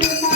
Thank you.